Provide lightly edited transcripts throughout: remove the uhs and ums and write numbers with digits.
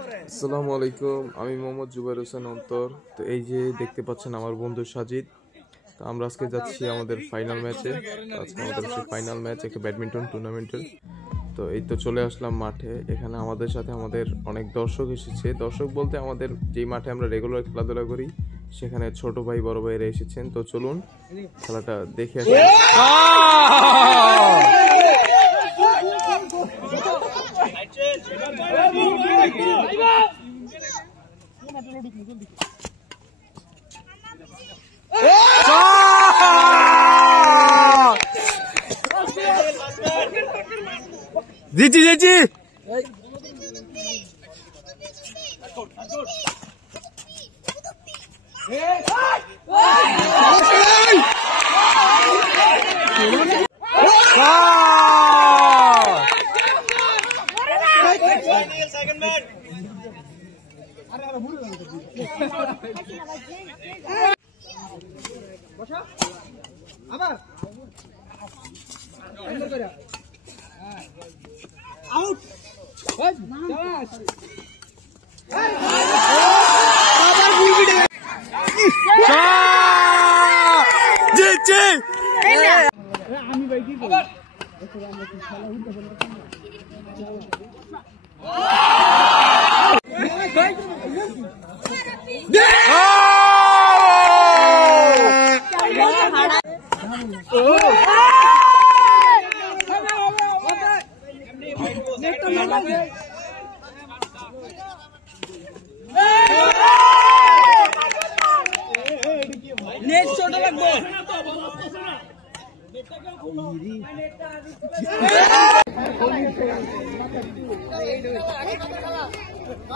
আসসালামু আলাইকুম, আমি মোহাম্মদ জুবাইর হোসেন অন্তর। তো এই যে দেখতে পাচ্ছেন আমার বন্ধু সাজিদ। তো আমরা আজকে যাচ্ছি আমাদের ফাইনাল ম্যাচে। আজকে আমাদের ফাইনাল ম্যাচ একটা ব্যাডমিন্টন টুর্নামেন্টের। তো এই তো চলে আসলাম মাঠে। এখানে আমাদের সাথে আমাদের অনেক দর্শক এসেছে। দর্শক বলতে আমাদের যেই মাঠে আমরা রেগুলার খেলাধুলা করি সেখানে ছোট ভাই বড় ভাইরা এসেছেন। তো চলুন খেলাটা দেখে আসি। জিজি জিজি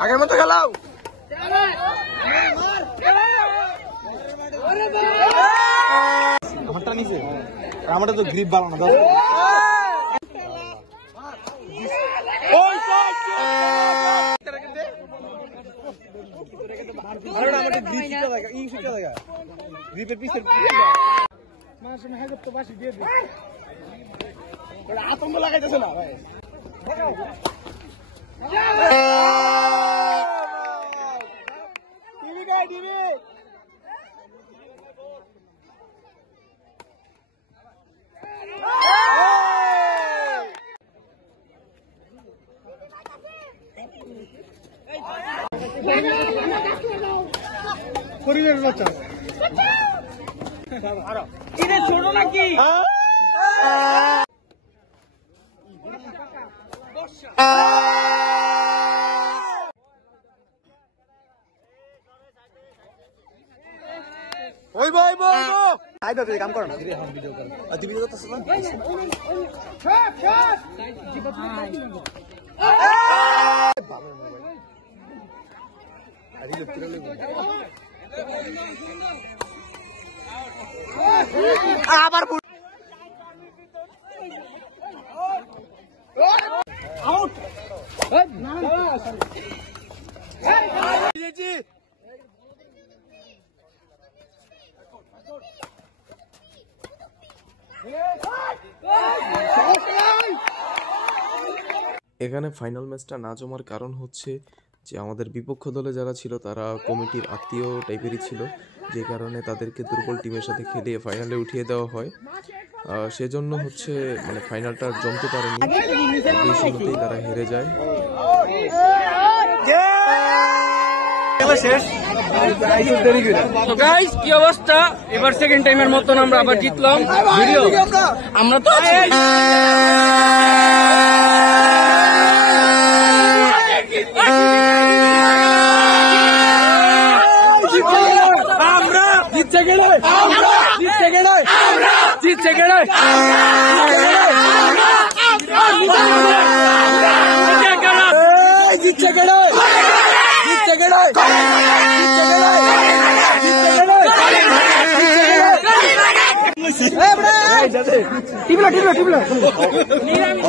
আগের মতো খেলাও। আমারটা নিচে, আমারটা তো গ্রিপ ভালো না। আতঙ্ক লাগাইতেছে না ভাই। পরিবেশ বাঁচাও। ছোট নাকি ওই ভাই আই দাও কাম করো না। ভিডিও কর আর ভিডিও করতেছ না। ভালো মোবাইল আরে লুকিয়ে লইব আবার আউট। না জি এখানে ফাইনাল ম্যাচটা না জমার কারণ হচ্ছে যে আমাদের বিপক্ষ দলে যারা ছিল তারা কমিটির আত্মীয় টাইপেরই ছিল, যে কারণে তাদেরকে দুর্বল টিমের সাথে খেলিয়ে ফাইনালে উঠিয়ে দেওয়া হয়। সেজন্য হচ্ছে মানে ফাইনালটা জমতে পারেনি, 2-0তেই তারা হেরে যায়। কি অবস্থা? এবার সেকেন্ড টাইমের মতন আমরা আবার জিতলাম। আমরা তো জিতছে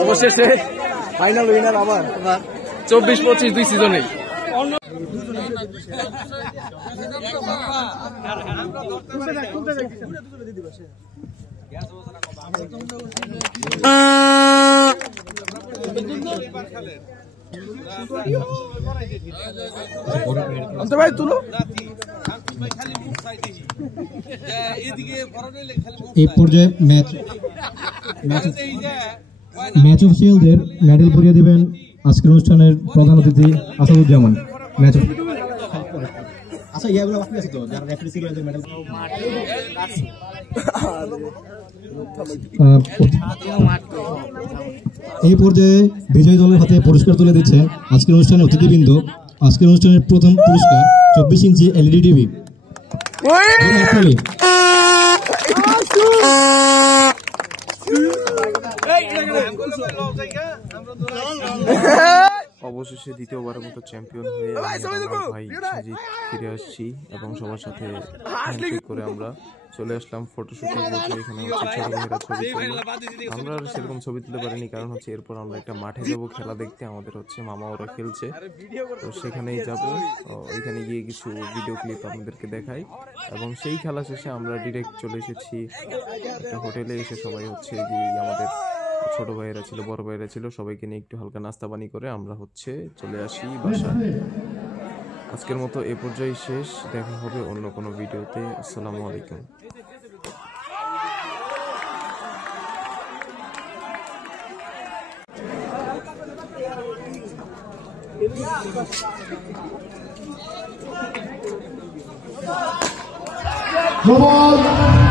অবশেষে ফাইনাল উইনার আবার 24-25 দুই সিজনে। ভাই তুলো। এই পর্যায়ে ম্যাচ অফিসিয়ালদের মেডেল পরিয়ে দেবেন আজকের অনুষ্ঠানের প্রধান অতিথি আসাদুজ্জামান। ম্যাচ আচ্ছা ইয়াগুলো বাকি আছে তো যারা রেফারি ছিল এদের মেডেল এই পর্যায়ে বিজয়ী দলের হাতে পুরস্কার তুলে দিচ্ছেন আজকের অনুষ্ঠানের অতিথিবৃন্দ। আজকের অনুষ্ঠানের প্রথম পুরস্কার 24 ইঞ্চি এলইডি টিভি। অবশেষে দ্বিতীয়বারের মতো চ্যাম্পিয়ন হয়ে আমার ভাই সাজিদ ফিরে আসছি এবং সবার সাথে হ্যান্ডশেক করে আমরা চলে আসলাম ফটোশুটের মধ্যে। এখানে হচ্ছে ছোট ভাইয়েরা ছবি তুললো। আমরা আর সেরকম ছবি তুলতে পারিনি, কারণ হচ্ছে এরপর আমরা একটা মাঠে যাব খেলা দেখতে। আমাদের হচ্ছে মামা ওরা খেলছে, তো সেখানেই যাব। ওইখানে গিয়ে কিছু ভিডিও ক্লিপ আপনাদেরকে দেখাই এবং সেই খেলা শেষে আমরা ডিরেক্ট চলে এসেছি একটা হোটেলে। এসে সবাই হচ্ছে যে আমাদের ছোট ভাইয়েরা ছিল, বড় ভাইয়েরা ছিল, সবাইকে নিয়ে একটু হালকা নাস্তা পানি করে আমরা হচ্ছে চলে আসি বাসায়। আজকের মতো এ পর্যায়ে শেষ, দেখা হবে অন্য কোনো ভিডিওতে। আসসালামু আলাইকুম। Come on!